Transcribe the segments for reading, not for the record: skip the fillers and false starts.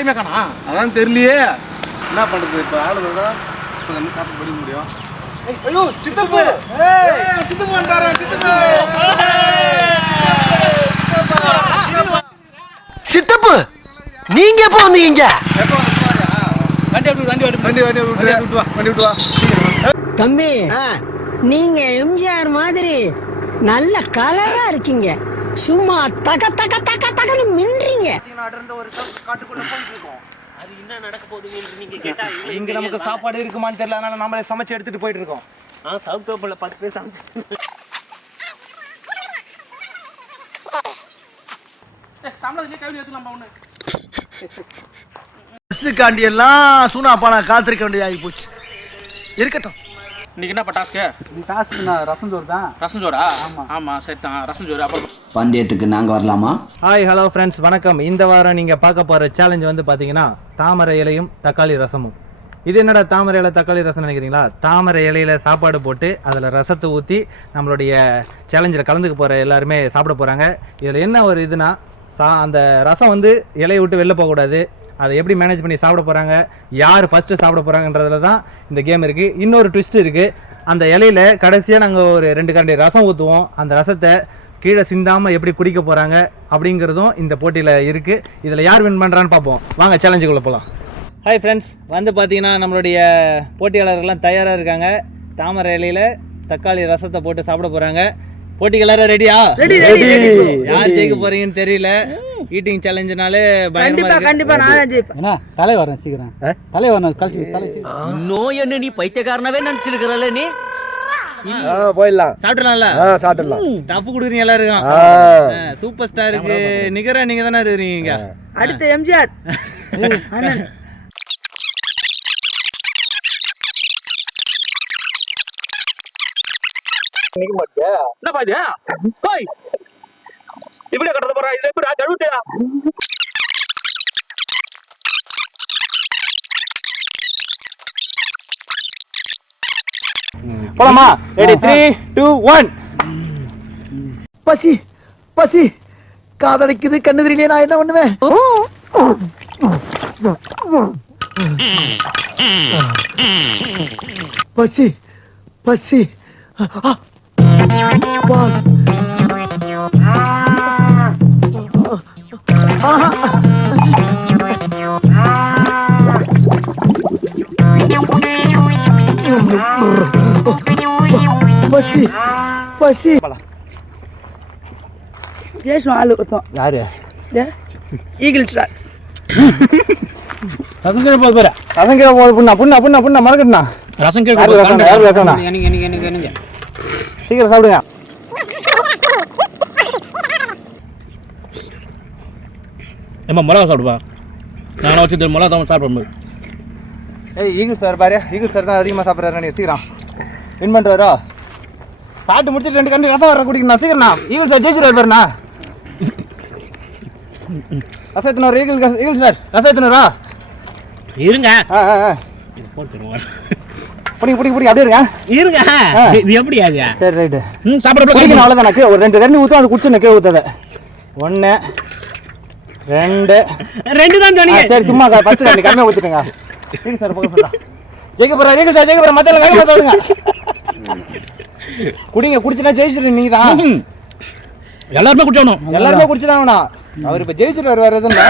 யாருமே காணா. அதான் தெரியலையே என்ன பண்றது. இப்போ ஆளுங்க இப்போ என்ன காசு படிக்க முடியும். ஐயோ சித்தப்பு, சித்தப்பு வந்தாரா சித்தப்பு. சித்தப்பு நீங்க எப்போ வந்தீங்க? தம்பி நீங்க எம்ஜிஆர் மாதிரி நல்ல கலரா இருக்கீங்க. சும்மா தக தக தக தகன்னு மின்றீங்க. அது என்ன நடக்க போகுதுன்னு நீங்க கேட்டா இங்க நமக்கு சாப்பாடு இருக்குமான்னு தெரியல. அதனால நாமளே சமைச்சு எடுத்துட்டு போயிட்டு இருக்கோம். சவுத்தோப்புல 10 பேர் சமைச்சு காண்டி எல்லாம் சூனா பானா காத்திருக்க வேண்டியதாகி போச்சு. இருக்கட்டும். இன்னைக்கு என்ன டாஸ்க்கு? டாஸ்க்கு நான் ரசம் சோறு தான். ரசம் சோறா? ஆமா சரி தான், ரசம் சோறு. அப்புறம் பந்தயத்துக்கு நாங்கள் வரலாமா? ஹாய் ஹலோ ஃப்ரெண்ட்ஸ், வணக்கம். இந்த வாரம் நீங்கள் பார்க்க போகிற சேலஞ்ச் வந்து பார்த்தீங்கன்னா தாமரை இலையும் தக்காளி ரசமும். இது என்னடா தாமரை இலை தக்காளி ரசம் நினைக்கிறீங்களா? தாமரை இலையில் சாப்பாடு போட்டு அதில் ரசத்தை ஊற்றி நம்மளுடைய சேலஞ்சில் கலந்துக்க போகிற எல்லாருமே சாப்பிட போகிறாங்க. இதில் என்ன ஒரு இதுனா, அந்த ரசம் வந்து இலையை விட்டு வெளில போகக்கூடாது. அதை எப்படி மேனேஜ் பண்ணி சாப்பிட போகிறாங்க, யார் ஃபஸ்ட்டு சாப்பிட போகிறாங்கன்றதுல தான் இந்த கேம் இருக்குது. இன்னொரு ட்விஸ்ட் இருக்குது. அந்த இலையில் கடைசியாக நாங்கள் ஒரு 2 கரண்டி ரசம் ஊற்றுவோம். அந்த ரசத்தை கீழே சிந்தாமல் எப்படி குடிக்க போகிறாங்க அப்படிங்கிறதும் இந்த போட்டியில் இருக்குது. இதில் யார் வின் பண்ணுறான்னு பார்ப்போம். வாங்க சேலஞ்சுக்குள்ளே போகலாம். ஹாய் ஃப்ரெண்ட்ஸ், வந்து பார்த்தீங்கன்னா நம்மளுடைய போட்டியாளர்கள்லாம் தயாராக இருக்காங்க. தாமரை இலையில் தக்காளி ரசத்தை போட்டு சாப்பிட போகிறாங்க. போட்டிக்கு எல்லாரும் ரெடியா? யார் ஜெயிக்க போறீங்கன்னு தெரியல. ஈட்டிங் சேலஞ்சுனாலே கண்டிப்பா நான் ஜெயிப்பேன். என்ன தலை வரேன் சீக்கிரம். தலை வரணும் கழிச்சு தலை நோய் என்ன நீ பைத்தியக்காரனவே நினைச்சிருக்கிறல்ல நீ? போயிடலாம். சாப்பிடலாம்ல? சாப்பிடலாம். டஃப் கொடுக்குறீங்க எல்லாருக்கும். சூப்பர் ஸ்டாருக்கு நிகரா நீங்க தானே இருக்கிறீங்க. அடுத்து எம்ஜிஆர். என்ன பாத்தியா? போய் இப்படியே கட்டத போறா. இது எப்படி கழுவிட்டியா? போலாமா? ரெடி 3 2 1. பசி பசி காதலிக்குது, கண்ணு தெரியலையே, நான் என்ன பண்ணுவேன்? பசி பசி பசி பசி. யாரு? Eagle star. ரசம் கீழே போகுது பாரு. ரசம் கீழே போகுது. புண்ணா புண்ணா புண்ணா புண்ணா மறக்கட்டுண்ணா. ரசம் கீழே சீக்கிரம் சாப்பிடுங்க. ஏமா மிளகா சாப்பிடுவா? நான் வச்சு மிளகா தான் சாப்பிட. ஏய் ஈகிள் சார் பாரு, ஈகிள் சார் தான் அதிகமாக சாப்பிட்றாரு. நீ சீக்கிரம் வின் பண்ணுறாரோ? சாப்பிட்டு முடிச்சுட்டு 2 கண்டி ரசம் வர குடிக்கணும். சீக்கிரண்ணா, ஈகிள் சார் ஜெயிச்சுருவார் பாருண்ணா. ரசம் எத்தனை ஈகிள் சார்? ரசம் எத்தனை இருங்க. பிடி பிடி பிடி அப்படியே இருங்க. இருங்க. இது எப்படி ஆகுது? சரி ரைட்டு. சாப்பிட குடிக்கணும் அவ்வளோதானே. ஒரு 2 கண்டி ஊற்றும். அது குடிச்சு கீழே ஊற்றாத. 1 2 தான் சொன்னீங்க. சரி சும்மா ஃபர்ஸ்ட் கண்டி கம்மியாக ஊற்றிட்டுங்க. ஈகிள் சார் போக ஜெயிக்க போகிறா. ஈகிள் சார் ஜெயிக்க போகிற. மற்ற வேகமாக சொல்லுங்க. குடிங்க. குடிச்சுனா ஜெயிச்சிரு. நீ தான் எல்லாருமே குடிச்சோம். எல்லாருமே குடிச்சுதான் வேணா. அவர் இப்போ ஜெயிச்சுட்டு வருவார். எதுவும்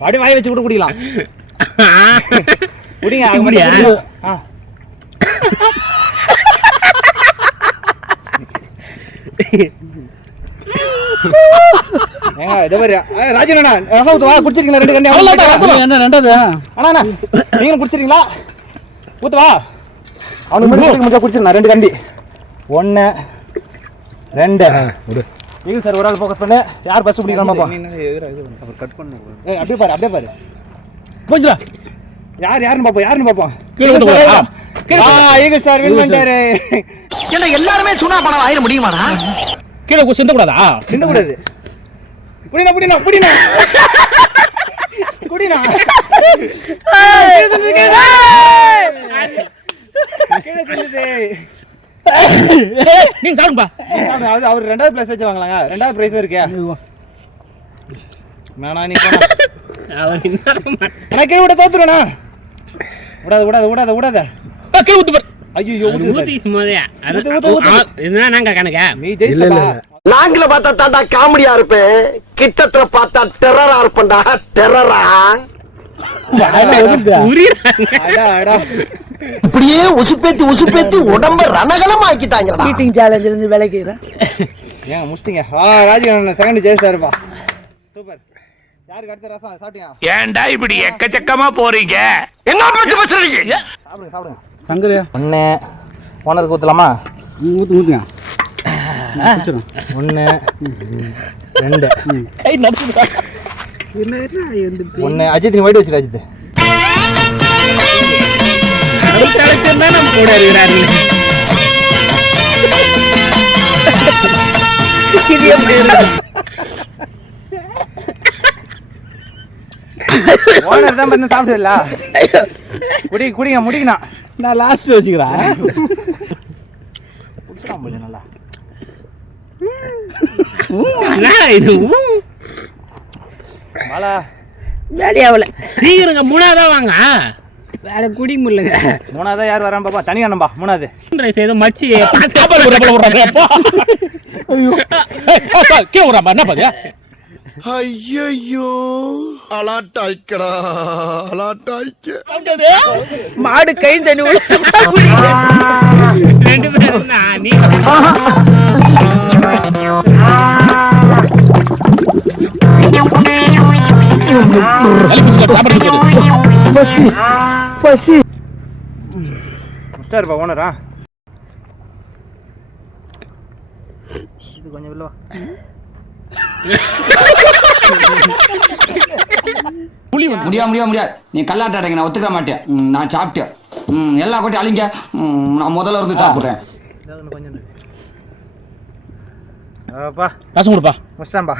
அப்படியே வாய் வச்சு கூட குடிக்கலாம். குடிங்க. ஏங்க இதை மாதிரி ராஜனா ரசம் ஊற்றுவா. குடிச்சிருக்கீங்களா 2 கண்டி? என்ன ரெண்டாவது? அண்ணா நீங்களும் குடிச்சிருக்கீங்களா? ஊற்றுவா. அவனுக்கு மட்டும் முடிச்சா குடிச்சிருந்தா 2 கண்டி. 1 2. ஈகிள் சார் ஒரு ஆள் ஃபோக்கஸ் பண்ணு. யார் பஸ் பிடிக்கலாம் பாப்பா. கட் பண்ணு. அப்படியே பாரு அப்படியே பாரு. கொஞ்சம் யாருன்னு பாப்போம். ஈகிள் சார் வின் பண்ணிட்டாரு. ஏன்னா எல்லாருமே சூனா பானா ஆயிர முடியுமாடா? கீழே சிந்த கூடாதா? சிந்த கூடாது. புடினா புடினா புடினா குடினா. கீழே சிந்துது. நீங்க சாப்பிடுப்பா. அவர் 2வது பிரைஸ் வச்சு வாங்கலாங்க. 2வது பிரைஸ் இருக்கு. வேணா நீ போடா. கீழே விட தோத்துருவேண்ணா. விடாத கீழே ஊத்து பாரு. ஐயோ நீ ஜெயிச்சா நாங்கள பார்த்தா தாண்டா காமெடியா இருப்பேன், கிட்டத்துல பார்த்தா டெரரா இருப்பேன்டா. டெரரா இப்படியே உசுப்பேத்தி உடம்ப ரணகலம் ஆக்கிட்டாங்க. மீட்டிங் சேலஞ்சில இருந்து விலகிறேன். ஏன் முடிச்சிட்டீங்க? ராஜீவ் செகண்ட் ஜெயிச்சாருப்பா. சூப்பர். யாருக்கு அடுத்த ரசம் சாப்பிட்டீங்க? ஏன்டா இப்படி எக்கச்சக்கமா போறீங்க? என்ன பத்தி பேசுறீங்க? சாப்பிடுங்க. சங்கரியா ஒன்று ஓனருக்கு ஊற்றலாமா? ஊத்துங்க. 1 2 கை நடுக்குதா? ஒன்று. அஜித் நீ வைட் வச்சிரு. அஜித் நம்ம கூட இருக்கிறாரு. இது எப்படி ஓனர் தான் பண்ண சாப்பிடல. குடிங்க முடிக்கணும். நான் லாஸ்ட் வச்சுக்கிறேன். நல்லா வாழா வேலையாவல சீக்கிரங்க 3ஆவதா வாங்க. வேற குடி முடியலங்க. 3ஆவதா யார் வரான் பாப்பா? தனி அண்ணம்பா 3ஆவது. ரைஸ் ஏதோ மச்சி சாப்பாடு போடுறாங்க. ஐயோ கீழே விடுறாப்பா. என்ன பாத்தியா? ஐயோ அலாட்டாய்க்கடா அலாட்டாய்க்க. மாடு கை தண்ணி உள்ள 2 பேரும் தான். நீ முஸ்டாருப்பா ஓனரா? இது கொஞ்சம் இல்லவா? முடியாது நீ கல்லாட்ட அடைங்க, நான் ஒத்துக்க மாட்டேன். நான் சாப்பிட்டேன். எல்லா கொட்டி அழிங்க. நான் முதல்ல இருந்து சாப்பிட்றேன். அப்பா காசு கொடுப்பா. முஸ்டாம்பா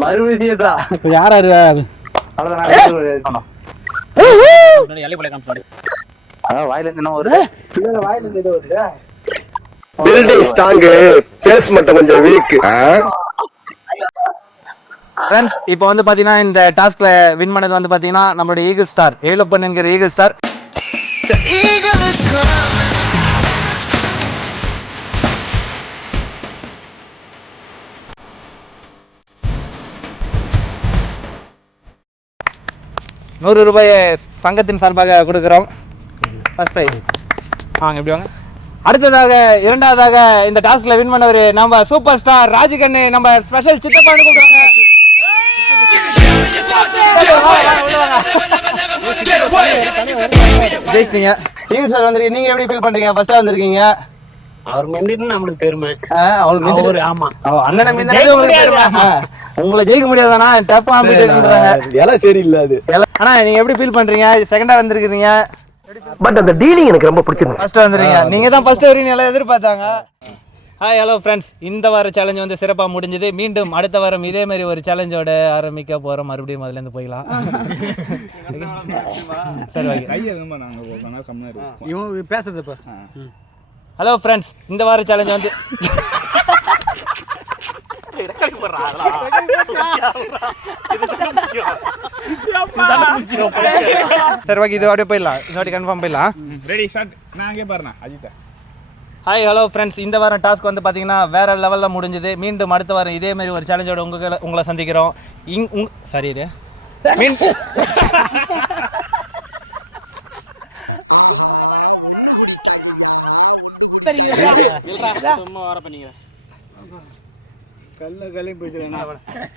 மறுபடியும் சீதா. இப்போ யார் அவ்வளோதான். எல்லை போல காமிப்பாடு. வாயிலேருந்து என்ன வருது? வாயிலேருந்து ஏதோ வருது. பில்டிங் ஸ்ட்ராங், பேஸ் மட்டும் கொஞ்சம் வீக். ஃப்ரெண்ட்ஸ் இப்போ வந்து பார்த்தீங்கன்னா இந்த டாஸ்க்ல வின் பண்ணது வந்து பார்த்தீங்கன்னா நம்மளோட ஈகிள் ஸ்டார், ஏழப்பன் என்கிற ஈகிள் ஸ்டார். ₹100 சங்கத்தின் சார்பாக கொடுக்குறோம். First prize. வாங்க எப்படி வாங்க. அடுத்ததாக இரண்டாவதாக இந்த டாஸ்க்ல வின் பண்ணவர் நம்ம சூப்பர் ஸ்டார் ராஜிகண்ணு, நம்ம ஸ்பெஷல் சித்தப்பான்னு கூப்பிடுவாங்க. ஜெயிச்சிட்டீங்க. ஈகிள் ஸ்டார் வந்திருக்கீங்க. நீங்க எப்படி ஃபீல் பண்றீங்க? ஃபர்ஸ்டா வந்திருக்கீங்க. அவர் முந்திட்டு நம்மளுக்கு பெருமை. அவங்களுக்கு ஆமா அண்ணன் உங்களுக்கு பெருமை. உங்களை ஜெயிக்க முடியாதானா? டஃப் காம்படிஷன்ன்றாங்க. எல்லாம் சரியில்லை அது. ஆனா நீங்க எப்படி ஃபீல் பண்றீங்க? செகண்டா வந்திருக்கீங்க. பட் அந்த டீலிங் எனக்கு ரொம்ப பிடிச்சிருக்கு. ஃபர்ஸ்ட் வந்துருங்க. நீங்க தான் ஃபர்ஸ்ட் வரீங்க எல்லாம் எதிர்பார்த்தாங்க. ஹாய் ஹலோ ஃப்ரெண்ட்ஸ், இந்த வார சேலஞ்ச் வந்து சிறப்பாக முடிஞ்சது. மீண்டும் அடுத்த வாரம் இதே மாதிரி ஒரு சேலஞ்சோட ஆரம்பிக்க போகிறோம். மறுபடியும் முதலேருந்து போயிடலாம். சரி ஓகே. இவன் பேசுறது இப்போ. ஹலோ ஃப்ரெண்ட்ஸ், இந்த வார சேலஞ்ச் வந்து சரி ஓகே, இது அப்படியே போயிடலாம். இது வாட்டி கன்ஃபார்ம் போயிடலாம். Ready start. நான் அங்கே பாருண்ணா அஜித்தா. ஹாய் ஹலோ ஃப்ரெண்ட்ஸ், இந்த வாரம் டாஸ்க் வந்து பார்த்தீங்கன்னா வேறு லெவலில் முடிஞ்சது. மீண்டும் அடுத்த வாரம் இதே மாதிரி ஒரு சேலஞ்சோட உங்களை சந்திக்கிறோம். சரி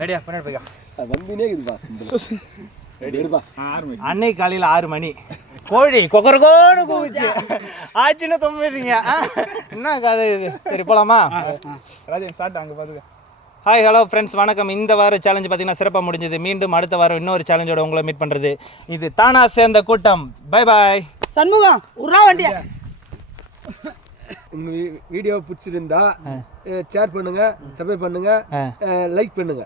ரெடியா பண்ணிட்டு போய்க்கா. அன்னைக்கு காலையில் 6 மணி கோழி கொக்கரகோன்னு கூவிச்சு ஆச்சுன்னு தொம்பிடுறீங்க. என்ன கதை இது? சரி போலாமா? ராஜன் ஸ்டார்ட் அங்கே பார்த்துக்க. ஹாய் ஹலோ ஃப்ரெண்ட்ஸ், வணக்கம். இந்த வார சேலஞ்சு பார்த்தீங்கன்னா சிறப்பாக முடிஞ்சது. மீண்டும் அடுத்த வாரம் இன்னொரு சேலஞ்சோட உங்களை மீட் பண்ணுறது. இது தானா சேர்ந்த கூட்டம். Bye bye. சண்முகம் உர்ரா வண்டியா. உங்க வீடியோ பிடிச்சிருந்தா ஷேர் பண்ணுங்க, சப்ஸ்கிரைப் பண்ணுங்க, லைக் பண்ணுங்க.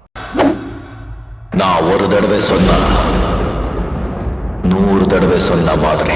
நான் ஒரு தடவை சொன்னா 100 தடவை சொன்ன மாதிரி.